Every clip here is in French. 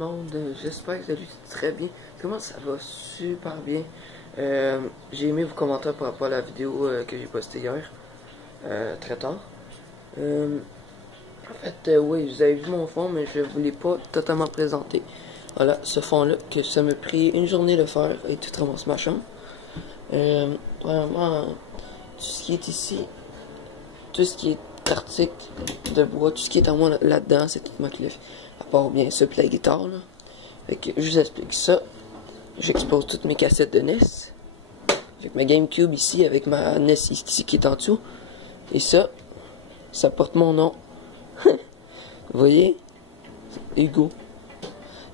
monde, j'espère que ça allez très bien. Comment ça va? Super bien. J'ai aimé vos commentaires par rapport à la vidéo que j'ai postée hier, très tard. En fait, oui, vous avez vu mon fond, mais je ne vous l'ai pas totalement présenté. Voilà, ce fond-là, que ça m'a pris une journée de faire et tout ramasse ma chambre. Vraiment, tout ce qui est ici, tout ce qui est article de bois, tout ce qui est en moi là-dedans, c'est tout moi qui l'ai fait. À part bien ça, puis la guitare, là. Fait que je vous explique ça. J'expose toutes mes cassettes de NES. Avec ma GameCube ici, avec ma NES ici qui est en dessous. Et ça porte mon nom. Vous voyez? Hugo.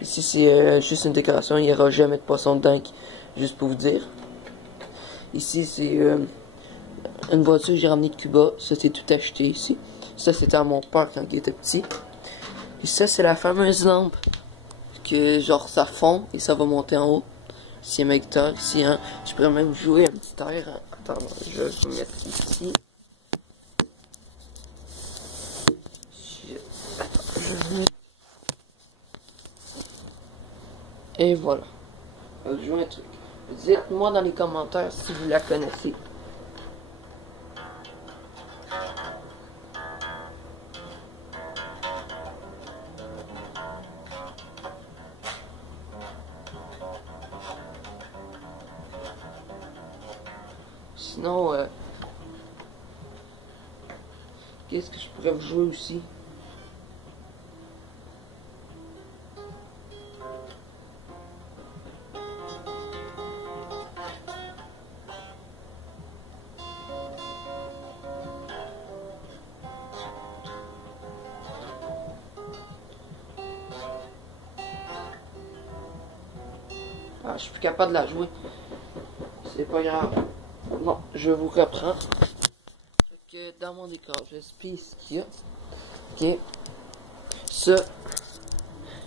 Ici, c'est juste une décoration. Il n'y aura jamais de poisson dedans, juste pour vous dire. Ici, c'est une voiture que j'ai ramenée de Cuba. Ça, c'est tout acheté ici. Ça, c'était à mon père quand il était petit. Et ça, c'est la fameuse lampe. Que, genre, ça fond et ça va monter en haut. Ici, ma guitare. Ici, hein. Je pourrais même jouer un petit air. Attends, je vais vous mettre ici. Attends, je vais vous mettre. Et voilà. Je vais jouer un truc. Dites-moi dans les commentaires si vous la connaissez. Sinon, qu'est-ce que je pourrais vous jouer aussi? Ah, je suis plus capable de la jouer. C'est pas grave. Bon, je vous reprends. Fait que dans mon décor, j'explique ce qu'il y a. Ok. Ça.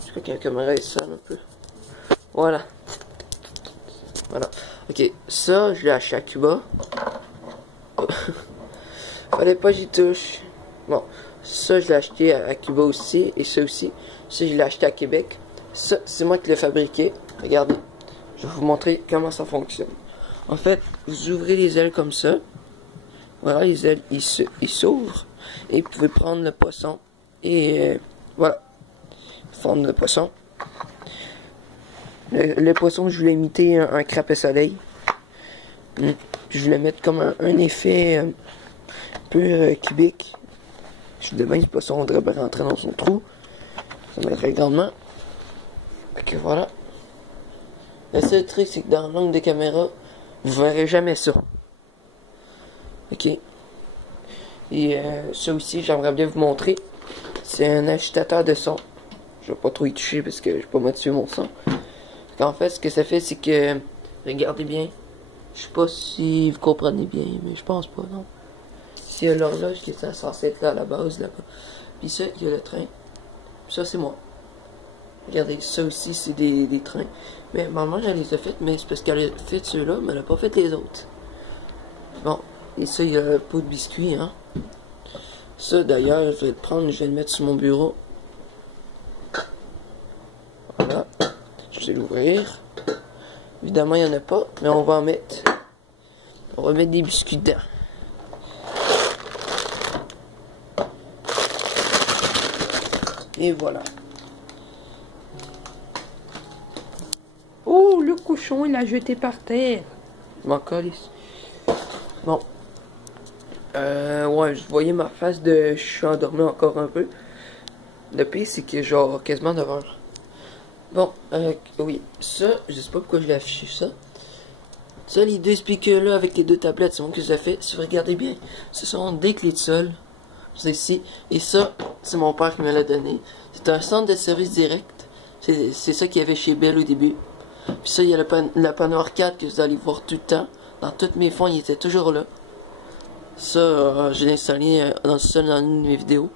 Je crois que la caméra est sonne un peu. Voilà. Voilà. Ok. Ça, je l'ai acheté à Cuba. Fallait pas que j'y touche. Bon. Ça, je l'ai acheté à Cuba aussi. Et ça aussi. Ça, je l'ai acheté à Québec. Ça, c'est moi qui l'ai fabriqué. Regardez. Je vais vous montrer comment ça fonctionne. En fait, vous ouvrez les ailes comme ça. Voilà, les ailes, ils s'ouvrent. Et vous pouvez prendre le poisson. Et voilà. Fondre le poisson. Le poisson, je voulais imiter un crabe soleil. Je voulais mettre comme un effet un peu cubique. Je voulais bien que le poisson devrait rentrer dans son trou. Ça m'aiderait grandement. Fait que voilà. Le seul truc, c'est que dans l'angle de caméra, vous verrez jamais ça. Ok. Et ça aussi, j'aimerais bien vous montrer. C'est un agitateur de son. Je vais pas trop y toucher parce que je vais pas motiver mon son. En fait, ce que ça fait, c'est que... Regardez bien. Je sais pas si vous comprenez bien, mais je pense pas, non. S'il y a l'horloge qui est censée être là à la base, là-bas. Puis ça, il y a le train. Ça, c'est moi. Regardez, ça aussi, c'est des trains. Mais maman, elle les a faites, mais c'est parce qu'elle a fait ceux-là, mais elle a pas fait les autres. Bon, et ça, il y a le pot de biscuits, hein. Ça, d'ailleurs, je vais le prendre, je vais le mettre sur mon bureau. Voilà. Je vais l'ouvrir. Évidemment, il n'y en a pas, mais on va en mettre. On va mettre des biscuits dedans. Et voilà. Oh, le cochon, il l'a jeté par terre. Je m'en colle ici. Bon. Ouais, je voyais ma face de... Je suis endormi encore un peu. Le pire, c'est que genre quasiment 9 heures. Bon, oui. Ça, je sais pas pourquoi je l'ai affiché ça. Ça, les deux speakers là avec les deux tablettes, c'est moi que j'ai fait. Si vous regardez bien, ce sont des clés de sol. C'est ici. Et ça, c'est mon père qui me l'a donné. C'est un centre de service direct. C'est ça qu'il y avait chez Bell au début. Puis ça, il y a le panneau arcade que vous allez voir tout le temps. Dans tous mes fonds, il était toujours là. Ça, je l'ai installé dans une de mes vidéos.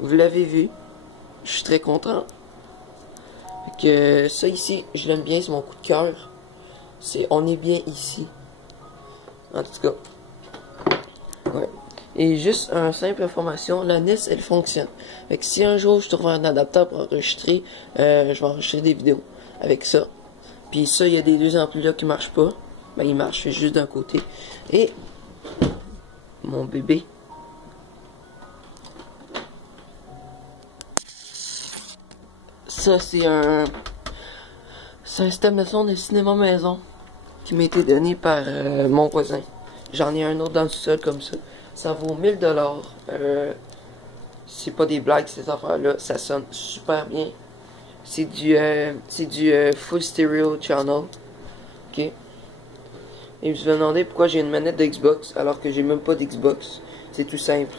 Vous l'avez vu. Je suis très content. Fait que ça ici, je l'aime bien, c'est mon coup de cœur. On est bien ici. En tout cas. Ouais. Et juste une simple information, la NES, elle fonctionne. Fait que si un jour je trouve un adaptateur pour enregistrer, je vais enregistrer des vidéos avec ça. Puis ça, il y a des deux amplis là qui marchent pas. Ben, ils marchent juste d'un côté. Et mon bébé. Ça, c'est un système de son de cinéma maison qui m'a été donné par mon voisin. J'en ai un autre dans le sol comme ça. Ça vaut 1000 $. C'est pas des blagues ces affaires-là. Ça sonne super bien. C'est du full stereo channel. Ok. Et je me suis demandé pourquoi j'ai une manette de Xbox alors que j'ai même pas d'Xbox. C'est tout simple.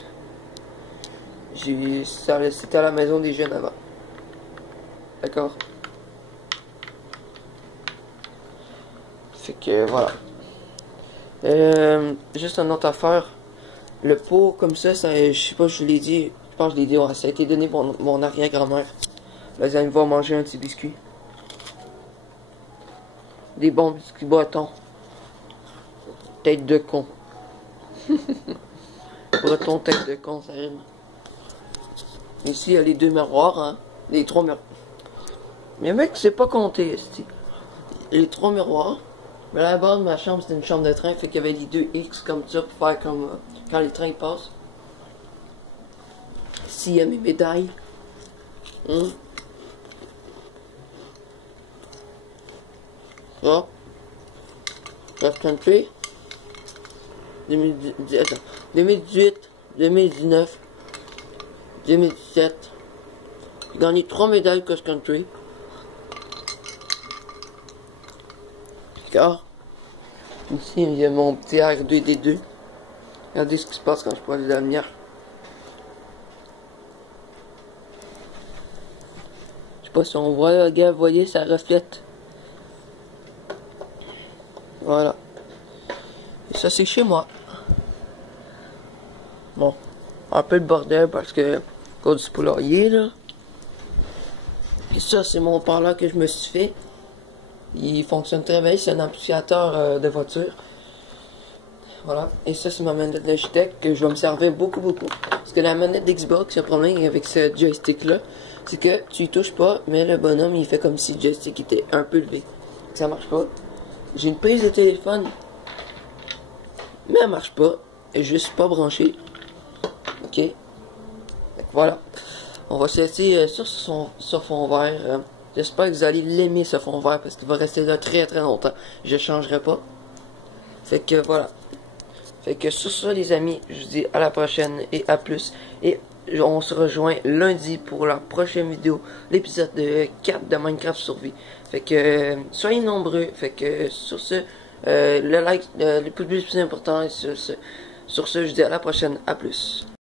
C'était à la maison des jeunes avant. D'accord. Fait que voilà. Juste une autre affaire. Le pot comme ça, je sais pas, je l'ai dit. Je pense que je l'ai dit, ouais, ça a été donné pour mon arrière-grand-mère. Là, vous allez me voir manger un petit biscuit. Des bons biscuits bretons. Tête de con. Breton, tête de con, ça rime. Ici, il y a les deux miroirs, hein. Les trois miroirs. Mais mec, c'est pas compté, ici. Les trois miroirs. Mais là, bas de ma chambre, c'était une chambre de train, fait qu'il y avait les deux X comme ça pour faire comme quand les trains passent. Ici, il y a mes médailles. Oh. Cross Country. 2018, 2019, 2017. J'ai gagné 3 médailles Cross Country. D'accord. Ici, il y a mon petit R2D2. Regardez ce qui se passe quand je prends de la lumière. Je sais pas si on voit, le gars, vous voyez, ça reflète. Voilà. Et ça, c'est chez moi. Bon. Un peu de bordel parce que, cause du poulailler, là. Et ça, c'est mon parleur que je me suis fait. Il fonctionne très bien, c'est un amplificateur de voiture. Voilà. Et ça, c'est ma manette Logitech que je vais me servir beaucoup. Parce que la manette d'Xbox, le problème avec ce joystick-là, c'est que tu y touches pas, mais le bonhomme, il fait comme si le joystick était un peu levé. Ça marche pas. J'ai une prise de téléphone, mais elle marche pas. Elle est juste pas branchée. Ok. Donc, voilà. On va se laisser sur fond vert. J'espère que vous allez l'aimer ce fond vert parce qu'il va rester là très longtemps. Je changerai pas. Fait que voilà. Fait que sur ça les amis, je vous dis à la prochaine et à plus. Et on se rejoint lundi pour la prochaine vidéo, l'épisode 4 de Minecraft Survie. Fait que soyez nombreux. Fait que sur ce, le like, le plus important. Sur ce, je vous dis à la prochaine, à plus.